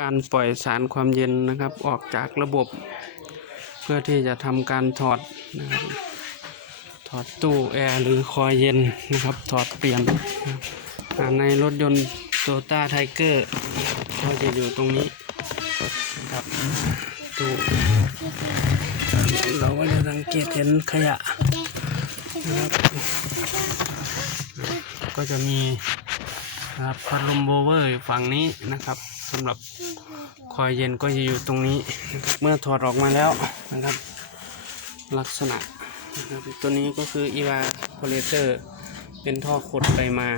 การปล่อยสารความเย็นนะครับ ออกจากระบบ เพื่อที่จะทำการถอดนะครับถอดตู้แอร์หรือคอยเย็นนะครับถอดเปลี่ยนนะในรถยนต์โตต้าไทเกอร์ก็จะอยู่ตรงนี้ครับตู้เราก็จะสังเกตเห็นขยะนะครับก็จะมีนะครับพัดลมโบเวอร์อยู่ฝั่งนี้นะครับ สำหรับคอยเย็นก็จะอยู่ตรงนี้ เมื่อถอดออกมาแล้วนะครับ ลักษณะนะครับตัวนี้ก็คืออีวาโพเลเตอร์เป็นท่อขดไปมา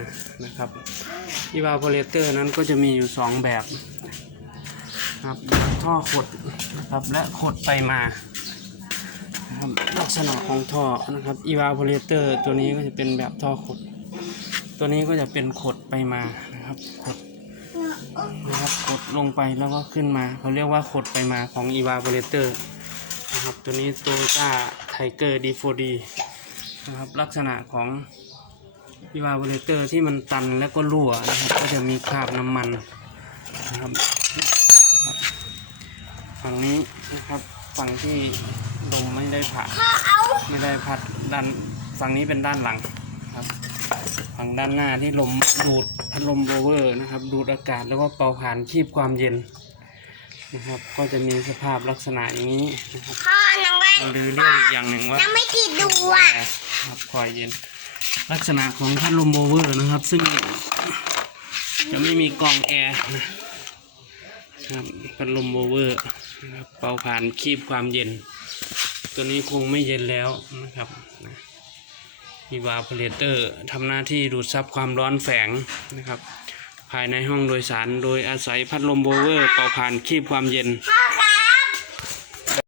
นะครับอีวาโพเลเตอร์นั้นก็จะมีอยู่สองแบบนะครับท่อขดนะครับและขดไปมานะครับลักษณะของท่อนะครับอีวาโพเลเตอร์ตัวนี้ก็จะเป็นแบบท่อขด ตัวนี้ก็จะเป็นขดไปมานะครับขดนะครับขด ลงไปแล้วก็ขึ้นมา เขาเรียกว่าขดไปมาของ e v a p o r a t o r นะครับ ตัวนี้ Toyota Tiger D4D นะครับ ลักษณะของ e v a p o r a t o r ที่มันตันแล้วก็รั่วนะครับ ก็จะมีคราบน้ำมันนะครับ ฝั่งนี้นะครับฝั่งที่ลมไม่ได้ผ่านไม่ได้พัดด้านฝั่งนี้เป็นด้านหลังครับ ฝั่งด้านหน้าที่ลมดูด พัดลมโบเวอร์นะครับ ดูดอากาศแล้วก็เป่าผ่านคีบความเย็นนะครับ ก็จะมีสภาพลักษณะอย่างนี้นะครับพ่อน้องแว่นหรือเรียกอีกอย่างหนึ่งว่าน้องไม่ติดดูอะครับคอยเย็น ลักษณะของพัดลมโบเวอร์นะครับ ซึ่งจะไม่มีกรองแอร์นะครับพัดลมโบเวอร์นะครับเป่าผ่านคีบความเย็น ตัวนี้คงไม่เย็นแล้วนะครับ มีวาพเลเตอร์ทำหน้าที่ดูดซับความร้อนแฝงนะครับ ภายในห้องโดยสารโดยอาศัยพัดลมโบเวอร์เป่าผ่านคีบความเย็น